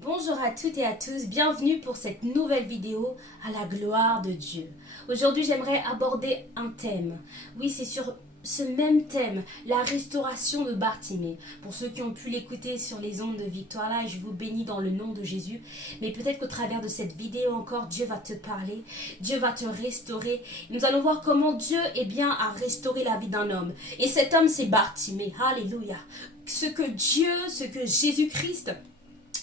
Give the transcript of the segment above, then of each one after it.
Bonjour à toutes et à tous, bienvenue pour cette nouvelle vidéo à la gloire de Dieu. Aujourd'hui, j'aimerais aborder un thème. Oui, c'est sur ce même thème, la restauration de Bartimée. Pour ceux qui ont pu l'écouter sur les ondes de Victoire là, je vous bénis dans le nom de Jésus. Mais peut-être qu'au travers de cette vidéo encore, Dieu va te parler, Dieu va te restaurer. Nous allons voir comment Dieu a restauré la vie d'un homme. Et cet homme, c'est Bartimée. Alléluia. Ce que Jésus-Christ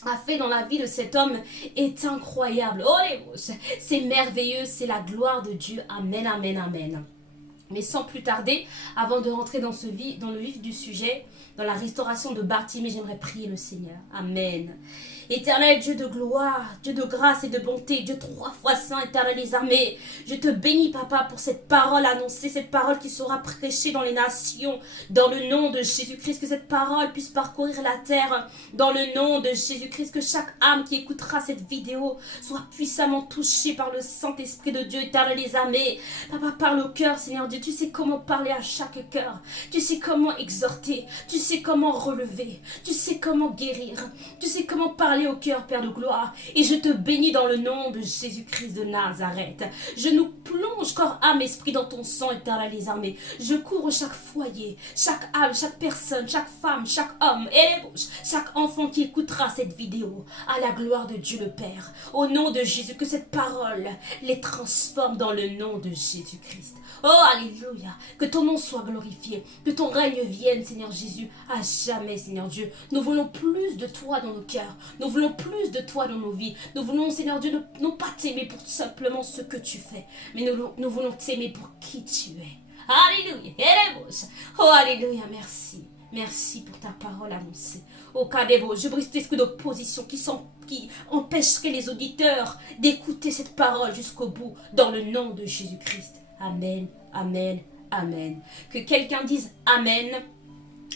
a fait dans la vie de cet homme est incroyable. Oh, c'est merveilleux, c'est la gloire de Dieu. Amen, amen, amen. Mais sans plus tarder, avant de rentrer dans le vif du sujet, dans la restauration de Bartimée, j'aimerais prier le Seigneur. Amen. Éternel Dieu de gloire, Dieu de grâce et de bonté, Dieu trois fois saint, éternel des armées, je te bénis, Papa, pour cette parole annoncée, cette parole qui sera prêchée dans les nations, dans le nom de Jésus-Christ, que cette parole puisse parcourir la terre, dans le nom de Jésus-Christ, que chaque âme qui écoutera cette vidéo soit puissamment touchée par le Saint-Esprit de Dieu, éternel des armées. Papa, parle au cœur, Seigneur Dieu, tu sais comment parler à chaque cœur, tu sais comment exhorter, tu sais comment relever, tu sais comment guérir, tu sais comment parler au cœur, Père de gloire. Et je te bénis dans le nom de Jésus-Christ de Nazareth. Je nous plonge corps, âme, esprit dans ton sang, éternel des armées. Je couvre chaque foyer, chaque âme, chaque personne, chaque femme, chaque homme, et chaque enfant qui écoutera cette vidéo, à la gloire de Dieu le Père. Au nom de Jésus, que cette parole les transforme dans le nom de Jésus-Christ. Oh, alléluia. Que ton nom soit glorifié. Que ton règne vienne, Seigneur Jésus, à jamais, Seigneur Dieu. Nous voulons plus de toi dans nos cœurs. Nous voulons plus de toi dans nos vies. Nous voulons, Seigneur Dieu, non pas t'aimer pour simplement ce que tu fais, mais nous voulons t'aimer pour qui tu es. Alléluia. Oh, alléluia. Merci. Merci pour ta parole annoncée. Oh, Kadebo, je brise tout esprit d'opposition qui empêcherait les auditeurs d'écouter cette parole jusqu'au bout, dans le nom de Jésus-Christ. Amen, amen, amen. Que quelqu'un dise amen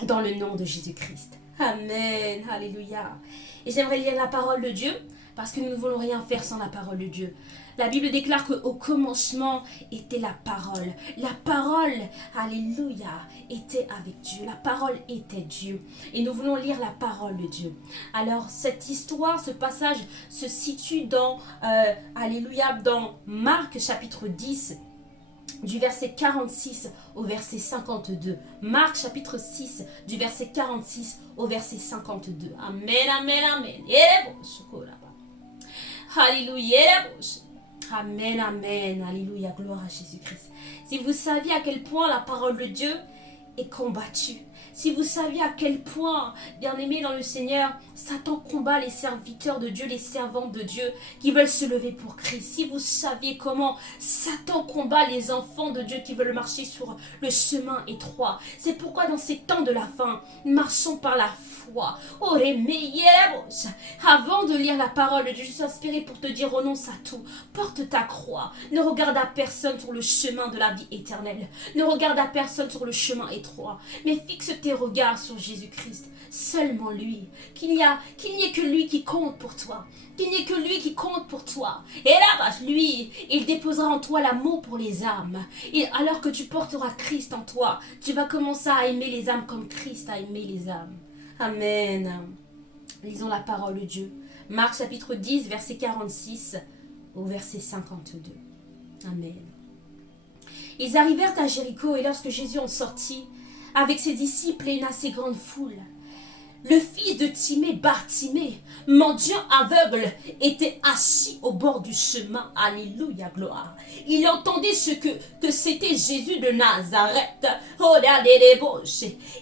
dans le nom de Jésus-Christ. Amen, alléluia. Et j'aimerais lire la parole de Dieu parce que nous ne voulons rien faire sans la parole de Dieu. La Bible déclare qu'au commencement était la parole. La parole, alléluia, était avec Dieu. La parole était Dieu. Et nous voulons lire la parole de Dieu. Alors, cette histoire, ce passage se situe dans, alléluia, dans Marc chapitre 10, du verset 46 au verset 52. Marc chapitre 6, du verset 46 au verset 52. Amen, amen, amen. Alléluia. Amen, amen. Alléluia. Gloire à Jésus-Christ. Si vous saviez à quel point la parole de Dieu est combattue, si vous saviez à quel point, bien-aimés dans le Seigneur, Satan combat les serviteurs de Dieu, les servantes de Dieu qui veulent se lever pour Christ. Si vous saviez comment Satan combat les enfants de Dieu qui veulent marcher sur le chemin étroit. C'est pourquoi dans ces temps de la fin, marchons par la foi. Avant de lire la parole de Dieu, je suis inspirée pour te dire renonce à tout. Porte ta croix. Ne regarde à personne sur le chemin de la vie éternelle. Ne regarde à personne sur le chemin étroit. Mais fixe tes regards sur Jésus-Christ, seulement lui, qu'il n'y ait que lui qui compte pour toi, qu'il n'y ait que lui qui compte pour toi. Et là-bas, lui, il déposera en toi l'amour pour les âmes. Et alors que tu porteras Christ en toi, tu vas commencer à aimer les âmes comme Christ a aimé les âmes. Amen. Lisons la parole de Dieu. Marc chapitre 10, verset 46 au verset 52. Amen. Ils arrivèrent à Jéricho et lorsque Jésus en sortit, avec ses disciples et une assez grande foule, le fils de Timée, Bartimée, mendiant aveugle, était assis au bord du chemin. Alléluia, gloire. Il entendait que c'était Jésus de Nazareth. Oh,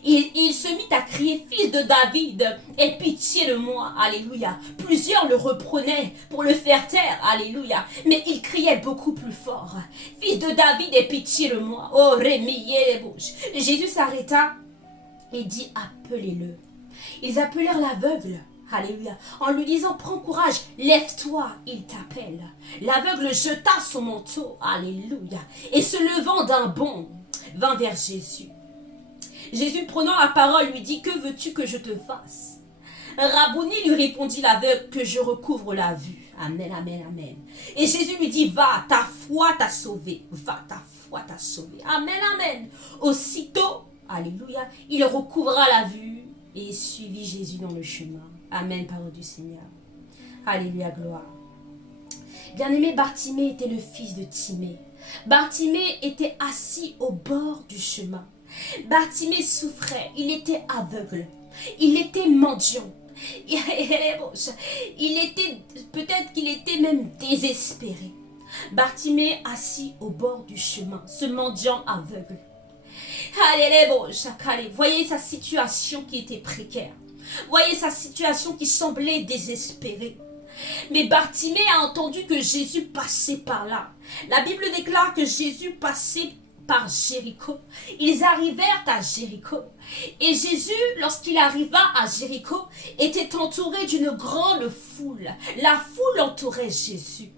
il se mit à crier, fils de David, aie pitié de moi. Alléluia. Plusieurs le reprenaient pour le faire taire. Alléluia. Mais il criait beaucoup plus fort. Fils de David, aie pitié de moi. Oh, Jésus s'arrêta et dit, appelez-le. Ils appelèrent l'aveugle, alléluia, en lui disant, prends courage, lève-toi, il t'appelle. L'aveugle jeta son manteau, alléluia, et se levant d'un bond, vint vers Jésus. Jésus prenant la parole lui dit, que veux-tu que je te fasse? Rabouni, lui répondit l'aveugle, que je recouvre la vue. Amen, amen, amen. Et Jésus lui dit, va, ta foi t'a sauvé, va, ta foi t'a sauvé. Amen, amen. Aussitôt, alléluia, il recouvra la vue et suivit Jésus dans le chemin. Amen, parole du Seigneur. Alléluia, gloire. Bien-aimé, Bartimée était le fils de Timée. Bartimée était assis au bord du chemin. Bartimée souffrait, il était aveugle, il était mendiant. Peut-être qu'il était même désespéré. Bartimée assis au bord du chemin, ce mendiant aveugle. Voyez sa situation qui était précaire. Voyez sa situation qui semblait désespérée. Mais Bartimée a entendu que Jésus passait par là. La Bible déclare que Jésus passait par Jéricho. Ils arrivèrent à Jéricho. Et Jésus, lorsqu'il arriva à Jéricho, était entouré d'une grande foule. La foule entourait Jésus.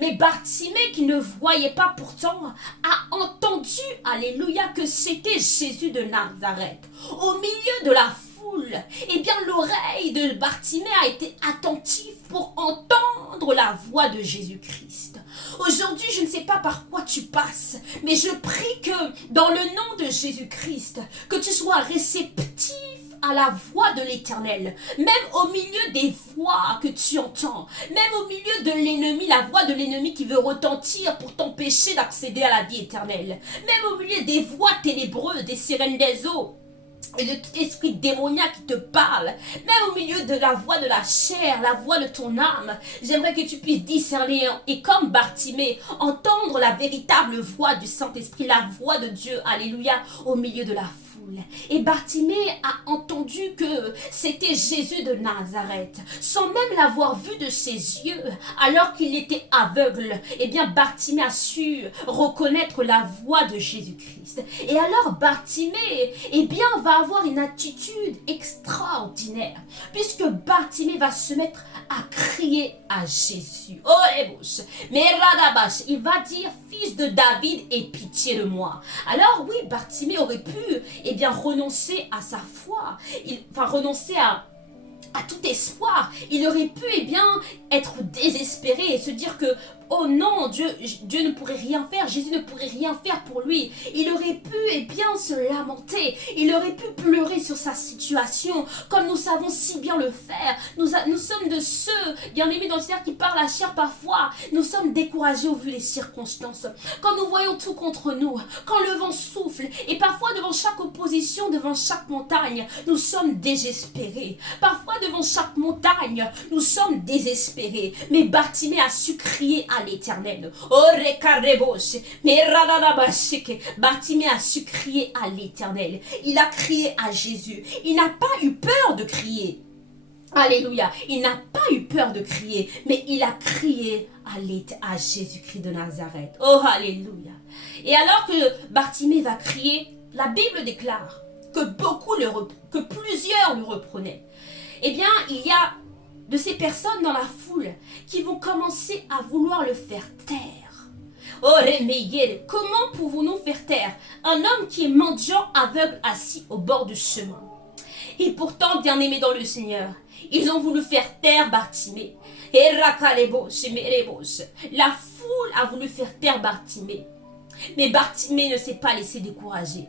Mais Bartimée, qui ne voyait pas pourtant, a entendu, alléluia, que c'était Jésus de Nazareth. Au milieu de la foule, eh bien l'oreille de Bartimée a été attentive pour entendre la voix de Jésus-Christ. Aujourd'hui, je ne sais pas par quoi tu passes, mais je prie que dans le nom de Jésus-Christ, que tu sois réceptif à la voix de l'Éternel, même au milieu des voix que tu entends, même au milieu de l'ennemi, la voix de l'ennemi qui veut retentir pour t'empêcher d'accéder à la vie éternelle, même au milieu des voix ténébreuses, des sirènes des eaux, et de tout esprit démoniaque qui te parle, même au milieu de la voix de la chair, la voix de ton âme, j'aimerais que tu puisses discerner et comme Bartimée, entendre la véritable voix du Saint-Esprit, la voix de Dieu, alléluia, au milieu de la foule. Et Bartimée a entendu que c'était Jésus de Nazareth, sans même l'avoir vu de ses yeux, alors qu'il était aveugle. Eh bien, Bartimée a su reconnaître la voix de Jésus-Christ. Et alors, Bartimée, eh bien, va avoir une attitude extraordinaire, puisque Bartimée va se mettre à crier à Jésus. Oh, les bouches. Mais Radabash, il va dire, fils de David, aie pitié de moi. Alors, oui, Bartimée aurait pu, eh bien, renoncer à sa foi, renoncer à tout espoir. Il aurait pu, eh bien, être désespéré et se dire que, oh non, Dieu ne pourrait rien faire, Jésus ne pourrait rien faire pour lui. Il aurait pu, eh bien, se lamenter. Il aurait pu pleurer sur sa situation, comme nous savons si bien le faire. Nous sommes de ceux, bien-aimés dans le Seigneur, qui par la chair parfois, nous sommes découragés au vu des circonstances. Quand nous voyons tout contre nous, quand le vent souffle, et parfois devant chaque opposition, devant chaque montagne, nous sommes désespérés. Parfois devant chaque montagne, nous sommes désespérés. Mais Bartimée a su crier à l'Éternel. Bartimée a su crier à l'Éternel. Il a crié à Jésus. Il n'a pas eu peur de crier. Alléluia. Il n'a pas eu peur de crier, mais il a crié à Jésus-Christ de Nazareth. Oh, alléluia. Et alors que Bartimée va crier, la Bible déclare que plusieurs le reprenaient. Eh bien, il y a de ces personnes dans la foule qui vont commencer à vouloir le faire taire. Oh, Remeyel, comment pouvons-nous faire taire un homme qui est mendiant, aveugle, assis au bord du chemin? Et pourtant, bien-aimés dans le Seigneur, ils ont voulu faire taire Bartimée. La foule a voulu faire taire Bartimée. Mais Bartimée ne s'est pas laissé décourager.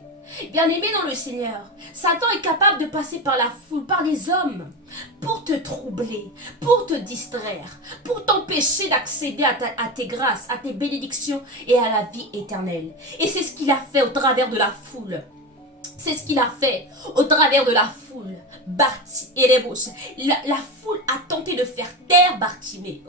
Bien-aimé dans le Seigneur, Satan est capable de passer par la foule, par les hommes, pour te troubler, pour te distraire, pour t'empêcher d'accéder à tes grâces, à tes bénédictions et à la vie éternelle. Et c'est ce qu'il a fait au travers de la foule. C'est ce qu'il a fait au travers de la foule. La foule a tenté de faire taire Bartimée,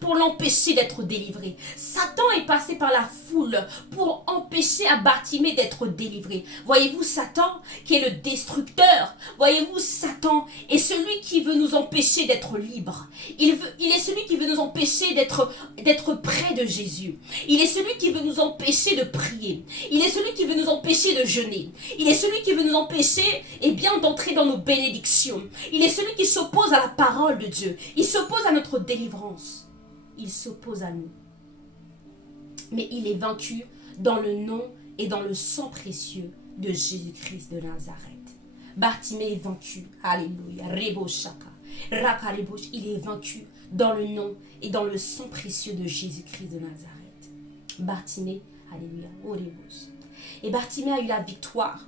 pour l'empêcher d'être délivré. Satan est passé par la foule pour empêcher à Bartimée d'être délivré. Voyez-vous, Satan qui est le destructeur. Voyez-vous, Satan est celui qui veut nous empêcher d'être libres. Il est celui qui veut nous empêcher d'être près de Jésus. Il est celui qui veut nous empêcher de prier. Il est celui qui veut nous empêcher de jeûner. Il est celui qui veut nous empêcher, eh bien, d'entrer dans nos bénédictions. Il est celui qui s'oppose à la parole de Dieu. Il s'oppose à notre délivrance. Il s'oppose à nous. Mais il est vaincu dans le nom et dans le sang précieux de Jésus-Christ de Nazareth. Bartimée est vaincu. Alléluia. Il est vaincu dans le nom et dans le sang précieux de Jésus-Christ de Nazareth. Bartimée, alléluia. Et Bartimée a eu la victoire.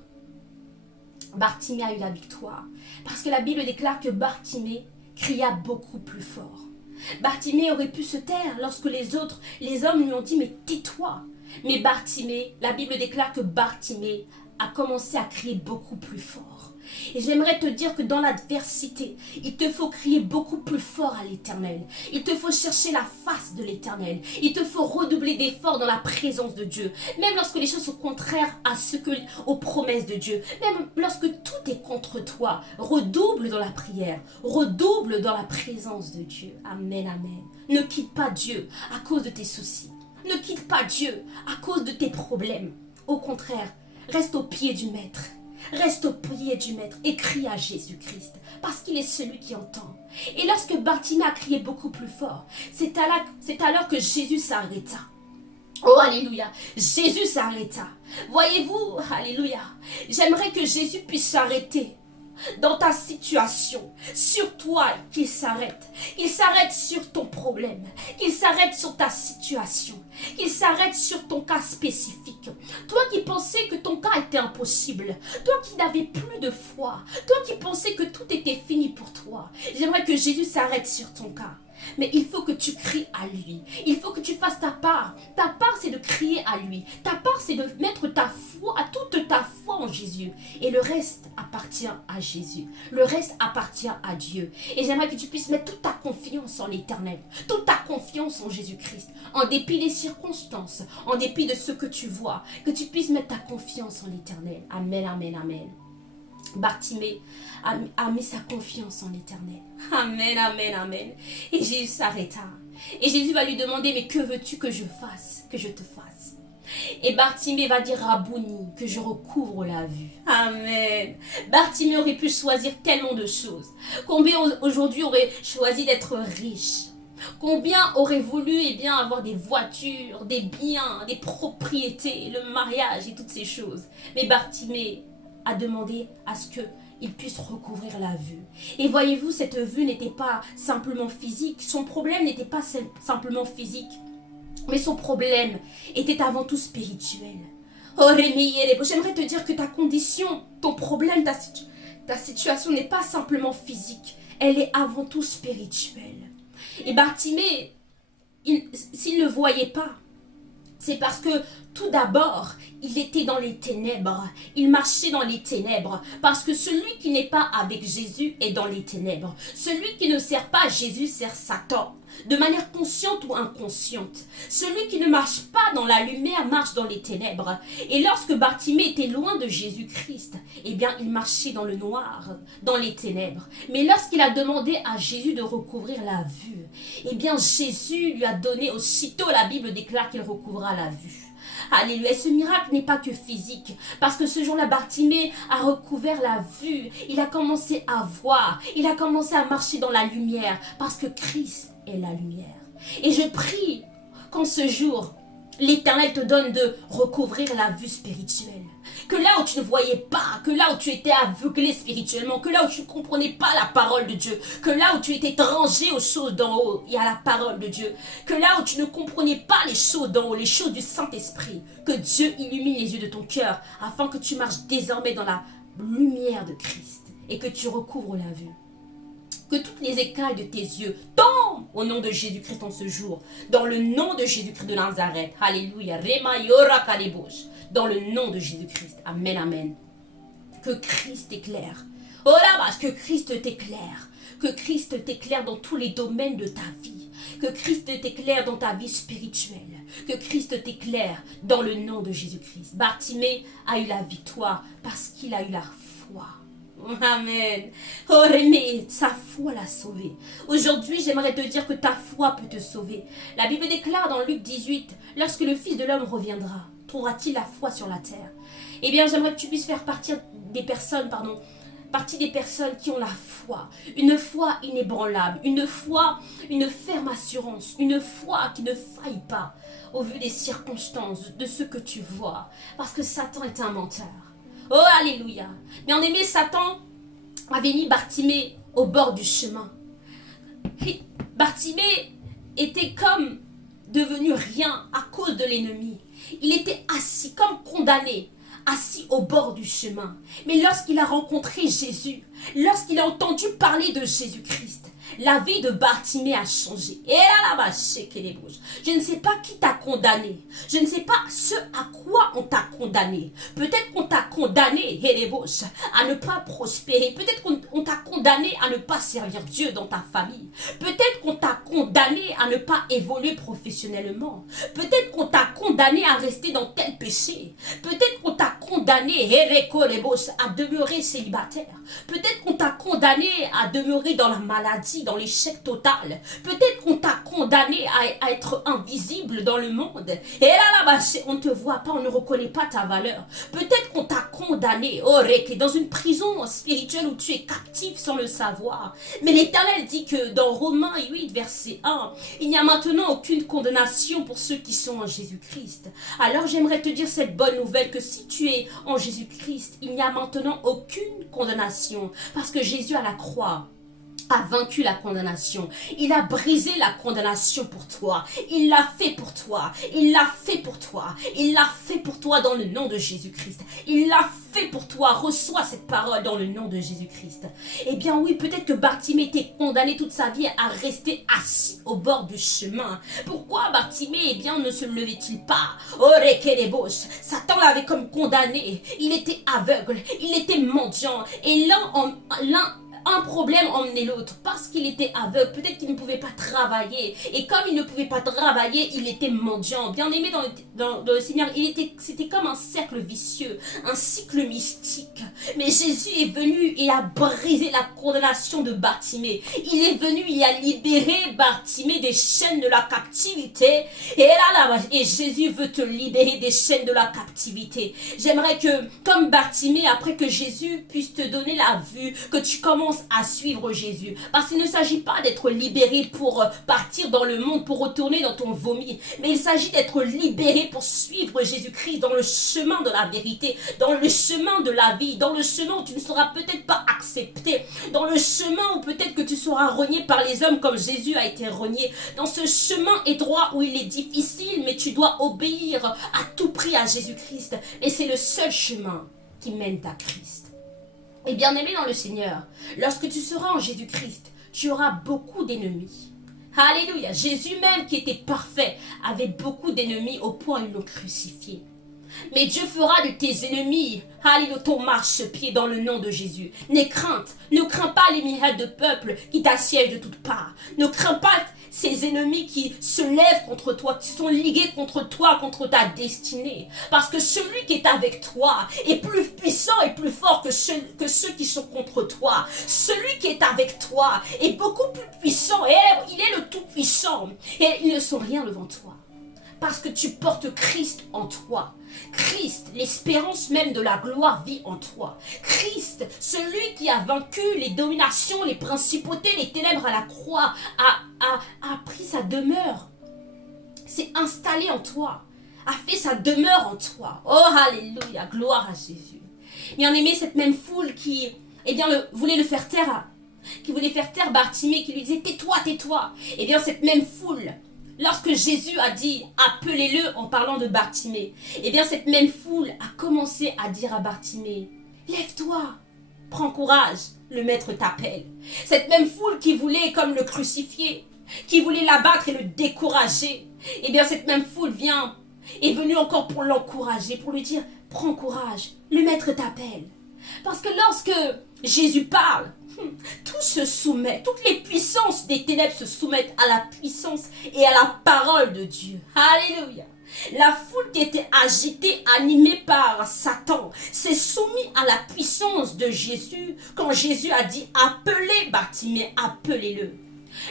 Bartimée a eu la victoire. Parce que la Bible déclare que Bartimée cria beaucoup plus fort. Bartimée aurait pu se taire lorsque les hommes lui ont dit « Mais tais-toi ». Mais Bartimée, la Bible déclare que Bartimée a commencé à crier beaucoup plus fort. Et j'aimerais te dire que dans l'adversité, il te faut crier beaucoup plus fort à l'Éternel. Il te faut chercher la face de l'Éternel. Il te faut redoubler d'efforts dans la présence de Dieu. Même lorsque les choses sont contraires aux promesses de Dieu. Même lorsque tout est contre toi. Redouble dans la prière. Redouble dans la présence de Dieu. Amen, amen. Ne quitte pas Dieu à cause de tes soucis. Ne quitte pas Dieu à cause de tes problèmes. Au contraire, reste au pied du Maître. Reste au pied du Maître et crie à Jésus-Christ, parce qu'il est celui qui entend. Et lorsque Bartimée a crié beaucoup plus fort, c'est alors que Jésus s'arrêta. Oh, alléluia, Jésus s'arrêta. Voyez-vous, alléluia, j'aimerais que Jésus puisse s'arrêter dans ta situation, sur toi, qu'il s'arrête. Qu'il s'arrête sur ton problème, qu'il s'arrête sur ta situation, qu'il s'arrête sur ton cas spécifique. Toi qui pensais que ton cas était impossible, toi qui n'avais plus de foi, toi qui pensais que tout était fini pour toi, j'aimerais que Jésus s'arrête sur ton cas. Mais il faut que tu cries à lui. Il faut que tu fasses ta part. Ta part, c'est de crier à lui. Ta part, c'est de mettre ta foi, toute ta foi en Jésus. Et le reste appartient à Jésus. Le reste appartient à Dieu. Et j'aimerais que tu puisses mettre toute ta confiance en l'Éternel. Toute ta confiance en Jésus-Christ. En dépit des circonstances. En dépit de ce que tu vois. Que tu puisses mettre ta confiance en l'Éternel. Amen, amen, amen. Bartimée a mis sa confiance en l'Éternel. Amen, amen, amen. Et Jésus s'arrêta. Et Jésus va lui demander, mais que veux-tu que je fasse, que je te fasse? Et Bartimée va dire, Rabouni, que je recouvre la vue. Amen. Bartimée aurait pu choisir tellement de choses. Combien aujourd'hui aurait choisi d'être riche? Combien aurait voulu avoir des voitures, des biens, des propriétés, le mariage et toutes ces choses? Mais Bartimée a demandé à ce qu'il puisse recouvrir la vue. Et voyez-vous, cette vue n'était pas simplement physique. Son problème n'était pas simplement physique. Mais son problème était avant tout spirituel. Oh Rémi, j'aimerais te dire que ta condition, ton problème, ta situation n'est pas simplement physique. Elle est avant tout spirituelle. Et Bartimée, s'il ne voyait pas, c'est parce que tout d'abord, il était dans les ténèbres. Il marchait dans les ténèbres. Parce que celui qui n'est pas avec Jésus est dans les ténèbres. Celui qui ne sert pas Jésus sert Satan. De manière consciente ou inconsciente. Celui qui ne marche pas dans la lumière marche dans les ténèbres. Et lorsque Bartimée était loin de Jésus-Christ, il marchait dans le noir, dans les ténèbres. Mais lorsqu'il a demandé à Jésus de recouvrir la vue, Jésus lui a donné aussitôt, la Bible déclare qu'il recouvra la vue. Alléluia. Et ce miracle n'est pas que physique. Parce que ce jour-là, Bartimée a recouvert la vue. Il a commencé à voir. Il a commencé à marcher dans la lumière. Parce que Christ est la lumière. Et je prie qu'en ce jour, l'Éternel te donne de recouvrir la vue spirituelle. Que là où tu ne voyais pas, que là où tu étais aveuglé spirituellement, que là où tu ne comprenais pas la parole de Dieu, que là où tu étais rangé aux choses d'en haut, il y a la parole de Dieu, que là où tu ne comprenais pas les choses d'en haut, les choses du Saint-Esprit, que Dieu illumine les yeux de ton cœur, afin que tu marches désormais dans la lumière de Christ et que tu recouvres la vue. Que toutes les écailles de tes yeux tombent au nom de Jésus-Christ en ce jour. Dans le nom de Jésus-Christ de Nazareth. Alléluia. Dans le nom de Jésus-Christ. Amen, amen. Que Christ t'éclaire. Oh là-bas, que Christ t'éclaire. Que Christ t'éclaire dans tous les domaines de ta vie. Que Christ t'éclaire dans ta vie spirituelle. Que Christ t'éclaire dans le nom de Jésus-Christ. Bartimée a eu la victoire parce qu'il a eu la foi. Amen. Oh Rémi, sa foi l'a sauvé. Aujourd'hui, j'aimerais te dire que ta foi peut te sauver. La Bible déclare dans Luc 18, lorsque le Fils de l'homme reviendra, trouvera-t-il la foi sur la terre? J'aimerais que tu puisses faire partie des personnes qui ont la foi. Une foi inébranlable, une foi, une ferme assurance, une foi qui ne faille pas au vu des circonstances, de ce que tu vois. Parce que Satan est un menteur. Oh, alléluia. Bien-aimé, Satan avait mis Bartimée au bord du chemin. Et Bartimée était comme devenu rien à cause de l'ennemi. Il était assis, comme condamné, assis au bord du chemin. Mais lorsqu'il a rencontré Jésus, lorsqu'il a entendu parler de Jésus-Christ, La vie de Bartimée a changé. Et là, là-bas, je ne sais pas qui t'a condamné. Je ne sais pas ce à quoi on t'a condamné. Peut-être qu'on t'a condamné, à ne pas prospérer. Peut-être qu'on t'a condamné à ne pas servir Dieu dans ta famille. Peut-être qu'on t'a condamné à ne pas évoluer professionnellement. Peut-être qu'on t'a condamné à rester dans tel péché. Peut-être qu'on t'a condamné, à demeurer célibataire. Peut-être qu'on t'a condamné à demeurer dans la maladie, dans l'échec total. Peut-être qu'on t'a condamné à être invisible dans le monde. Et là, on ne te voit pas, on ne reconnaît pas ta valeur. Peut-être qu'on t'a condamné, dans une prison spirituelle où tu es captif sans le savoir. Mais l'Éternel dit que dans Romains 8, verset 1, il n'y a maintenant aucune condamnation pour ceux qui sont en Jésus-Christ. Alors j'aimerais te dire cette bonne nouvelle que si tu es en Jésus-Christ, il n'y a maintenant aucune condamnation. Parce que Jésus à la croix a vaincu la condamnation. Il a brisé la condamnation pour toi. Il l'a fait pour toi. Il l'a fait pour toi. Il l'a fait pour toi dans le nom de Jésus-Christ. Il l'a fait pour toi. Reçois cette parole dans le nom de Jésus-Christ. Eh bien oui, peut-être que Bartimée était condamné toute sa vie à rester assis au bord du chemin. Pourquoi Bartimée, eh bien, ne se levait-il pas? Satan l'avait comme condamné. Il était aveugle. Il était mendiant. Et un problème emmenait l'autre parce qu'il était aveugle. Peut-être qu'il ne pouvait pas travailler. Et comme il ne pouvait pas travailler, il était mendiant. Bien aimé dans le Seigneur, c'était comme un cercle vicieux, un cycle mystique. Mais Jésus est venu et a brisé la condamnation de Bartimée. Il est venu et a libéré Bartimée des chaînes de la captivité. Et Jésus veut te libérer des chaînes de la captivité. J'aimerais que, comme Bartimée, après que Jésus puisse te donner la vue, que tu commences à suivre Jésus. Parce qu'il ne s'agit pas d'être libéré pour partir dans le monde, pour retourner dans ton vomi. Mais il s'agit d'être libéré pour suivre Jésus-Christ dans le chemin de la vérité, dans le chemin de la vie, dans le chemin où tu ne seras peut-être pas accepté, dans le chemin où peut-être que tu seras renié par les hommes comme Jésus a été renié, dans ce chemin étroit où il est difficile, mais tu dois obéir à tout prix à Jésus-Christ. Et c'est le seul chemin qui mène à Christ. Et bien aimé dans le Seigneur, lorsque tu seras en Jésus-Christ, tu auras beaucoup d'ennemis. Alléluia. Jésus même qui était parfait avait beaucoup d'ennemis au point où ils l'ont crucifié. Mais Dieu fera de tes ennemis, alléluia, ton marchepied dans le nom de Jésus. N'aie crainte, ne crains pas les myriades de peuples qui t'assiègent de toutes parts. Ne crains pas ces ennemis qui se lèvent contre toi, qui sont ligués contre toi, contre ta destinée. Parce que celui qui est avec toi est plus puissant et plus fort que ceux qui sont contre toi. Celui qui est avec toi est beaucoup plus puissant et il est le tout-puissant. Et ils ne sont rien devant toi. Parce que tu portes Christ en toi. Christ, l'espérance même de la gloire vit en toi. Christ, celui qui a vaincu les dominations, les principautés, les ténèbres à la croix, a pris sa demeure, s'est installé en toi, a fait sa demeure en toi. Oh, alléluia, gloire à Jésus. Bien aimé, cette même foule qui, voulait le faire taire, qui voulait faire taire Bartimée, qui lui disait tais-toi, tais-toi. Eh bien, cette même foule, lorsque Jésus a dit « appelez-le » en parlant de Bartimée, eh bien cette même foule a commencé à dire à Bartimée « lève-toi, prends courage, le maître t'appelle ». Cette même foule qui voulait comme le crucifier, qui voulait l'abattre et le décourager, eh bien cette même foule est venue encore pour l'encourager, pour lui dire « prends courage, le maître t'appelle ». Parce que lorsque Jésus parle, tout se soumet, toutes les puissances des ténèbres se soumettent à la puissance et à la parole de Dieu. Alléluia. La foule qui était agitée, animée par Satan, s'est soumise à la puissance de Jésus quand Jésus a dit « appelez Bartimée, appelez-le ».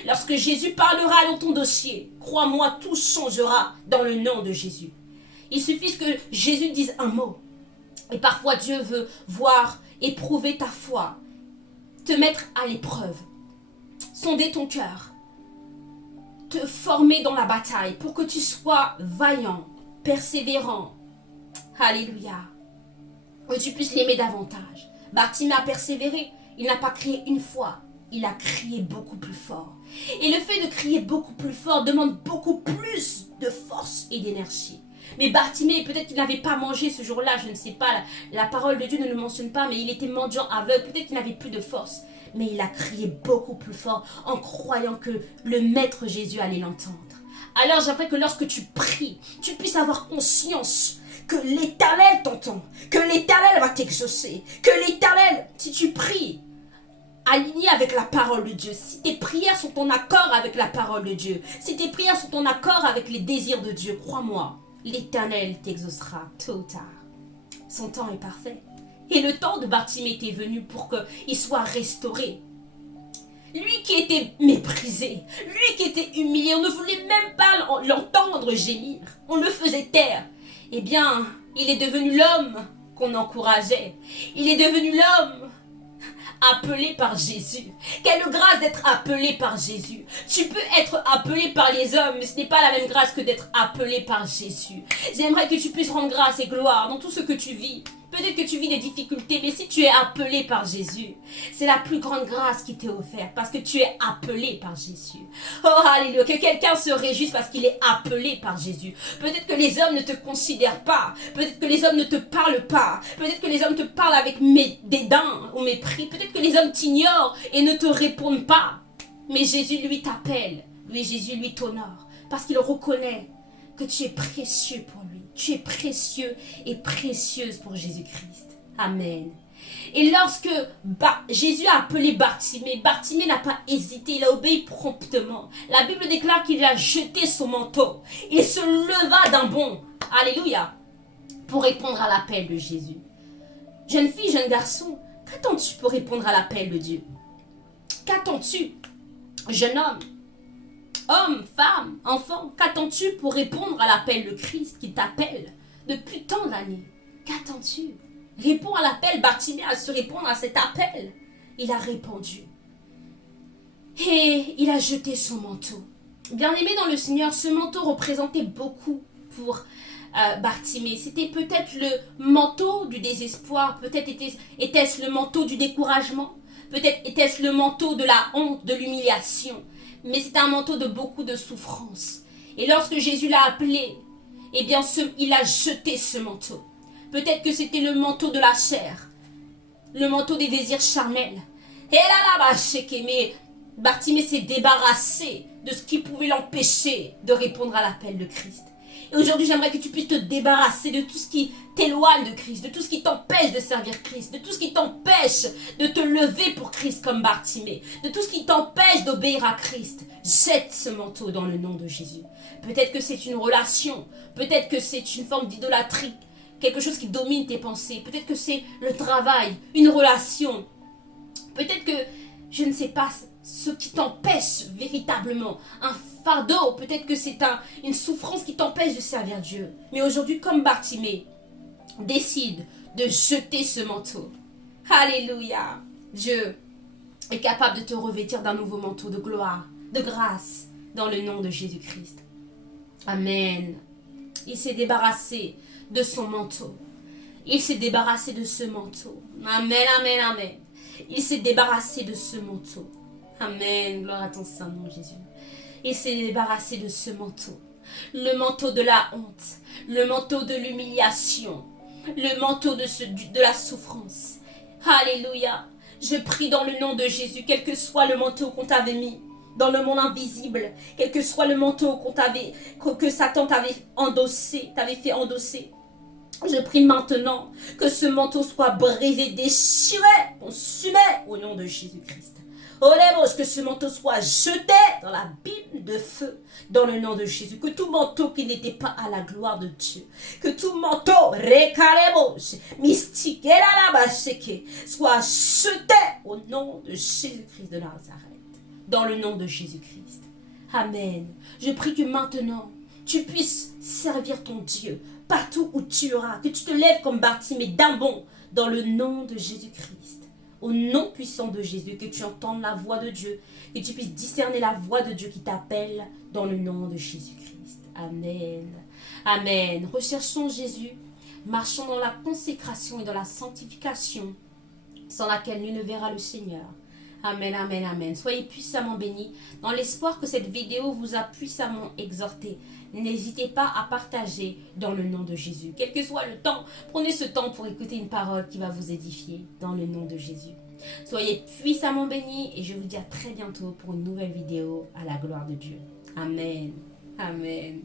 Lorsque Jésus parlera dans ton dossier, crois-moi, tout changera dans le nom de Jésus. Il suffit que Jésus dise un mot. Et parfois Dieu veut voir, éprouver ta foi, te mettre à l'épreuve, sonder ton cœur, te former dans la bataille pour que tu sois vaillant, persévérant. Alléluia. Que tu puisses l'aimer davantage. Bartimée a persévéré. Il n'a pas crié une fois. Il a crié beaucoup plus fort. Et le fait de crier beaucoup plus fort demande beaucoup plus de force et d'énergie. Mais Bartimée, peut-être qu'il n'avait pas mangé ce jour-là, je ne sais pas, la parole de Dieu ne le mentionne pas, mais il était mendiant aveugle, peut-être qu'il n'avait plus de force. mais il a crié beaucoup plus fort en croyant que le Maître Jésus allait l'entendre. Alors j'aimerais que lorsque tu pries, tu puisses avoir conscience que l'Éternel t'entend, que l'Éternel va t'exaucer, que l'Éternel, si tu pries, aligné avec la parole de Dieu, si tes prières sont en accord avec la parole de Dieu, si tes prières sont en accord avec les désirs de Dieu, crois-moi, l'Éternel t'exaucera tôt ou tard. Son temps est parfait. Et le temps de Bartimée était venu pour qu'il soit restauré. Lui qui était méprisé, lui qui était humilié, on ne voulait même pas l'entendre gémir, on le faisait taire. Eh bien, il est devenu l'homme qu'on encourageait. Il est devenu l'homme appelé par Jésus. Quelle grâce d'être appelé par Jésus. Tu peux être appelé par les hommes, mais ce n'est pas la même grâce que d'être appelé par Jésus. J'aimerais que tu puisses rendre grâce et gloire dans tout ce que tu vis. Peut-être que tu vis des difficultés, mais si tu es appelé par Jésus, c'est la plus grande grâce qui t'est offerte, parce que tu es appelé par Jésus. Oh, alléluia, que quelqu'un se réjouisse parce qu'il est appelé par Jésus. Peut-être que les hommes ne te considèrent pas, peut-être que les hommes ne te parlent pas, peut-être que les hommes te parlent avec dédain ou mépris, peut-être que les hommes t'ignorent et ne te répondent pas. Mais Jésus, lui, t'appelle, lui, Jésus, lui, t'honore, parce qu'il reconnaît que tu es précieux pour lui. Tu es précieux et précieuse pour Jésus-Christ. Amen. Et lorsque Jésus a appelé Bartimée, Bartimée n'a pas hésité, il a obéi promptement. La Bible déclare qu'il a jeté son manteau. Il se leva d'un bond. Alléluia. Pour répondre à l'appel de Jésus. Jeune fille, jeune garçon, qu'attends-tu pour répondre à l'appel de Dieu? Qu'attends-tu, jeune homme? Homme, femme, enfant, qu'attends-tu pour répondre à l'appel de Christ qui t'appelle depuis tant d'années? Qu'attends-tu? Réponds à l'appel. Bartimée a su répondre à cet appel. Il a répondu. Et il a jeté son manteau. Bien-aimé dans le Seigneur, ce manteau représentait beaucoup pour Bartimée. C'était peut-être le manteau du désespoir. Peut-être était-ce le manteau du découragement. Peut-être était-ce le manteau de la honte, de l'humiliation. Mais c'est un manteau de beaucoup de souffrance. Et lorsque Jésus l'a appelé, eh bien, il a jeté ce manteau. Peut-être que c'était le manteau de la chair, le manteau des désirs charnels. Et là, mais Bartimée s'est débarrassé de ce qui pouvait l'empêcher de répondre à l'appel de Christ. Et aujourd'hui, j'aimerais que tu puisses te débarrasser de tout ce qui t'éloigne de Christ, de tout ce qui t'empêche de servir Christ, de tout ce qui t'empêche de te lever pour Christ comme Bartimée, de tout ce qui t'empêche d'obéir à Christ. Jette ce manteau dans le nom de Jésus. Peut-être que c'est une relation, peut-être que c'est une forme d'idolâtrie, quelque chose qui domine tes pensées, peut-être que c'est le travail, une relation, peut-être que, je ne sais pas, ce qui t'empêche véritablement, un fardeau, peut-être que c'est une souffrance qui t'empêche de servir Dieu. Mais aujourd'hui, comme Bartimée, décide de jeter ce manteau. Alléluia. Dieu est capable de te revêtir d'un nouveau manteau de gloire, de grâce, dans le nom de Jésus-Christ. Amen. Il s'est débarrassé de son manteau. Il s'est débarrassé de ce manteau. Amen, amen, amen. Il s'est débarrassé de ce manteau. Amen. Gloire à ton Saint-Nom, Jésus. Il s'est débarrassé de ce manteau. Le manteau de la honte. Le manteau de l'humiliation. Le manteau de la souffrance. Alléluia. Je prie dans le nom de Jésus, quel que soit le manteau qu'on t'avait mis dans le monde invisible, quel que soit le manteau que Satan t'avait fait endosser. Je prie maintenant que ce manteau soit brisé, déchiré, consumé au nom de Jésus-Christ. Que ce manteau soit jeté dans la Bible de feu, dans le nom de Jésus. Que tout manteau qui n'était pas à la gloire de Dieu, que tout manteau mystique soit jeté au nom de Jésus-Christ de Nazareth. Dans le nom de Jésus-Christ. Amen. Je prie que maintenant, tu puisses servir ton Dieu partout où tu iras, que tu te lèves comme Bartimée d'un bond dans le nom de Jésus-Christ. Au nom puissant de Jésus, que tu entendes la voix de Dieu, que tu puisses discerner la voix de Dieu qui t'appelle dans le nom de Jésus-Christ. Amen. Amen. Recherchons Jésus, marchons dans la consécration et dans la sanctification, sans laquelle nul ne verra le Seigneur. Amen, amen, amen. Soyez puissamment bénis. Dans l'espoir que cette vidéo vous a puissamment exhorté, n'hésitez pas à partager dans le nom de Jésus. Quel que soit le temps, prenez ce temps pour écouter une parole qui va vous édifier dans le nom de Jésus. Soyez puissamment bénis et je vous dis à très bientôt pour une nouvelle vidéo à la gloire de Dieu. Amen. Amen.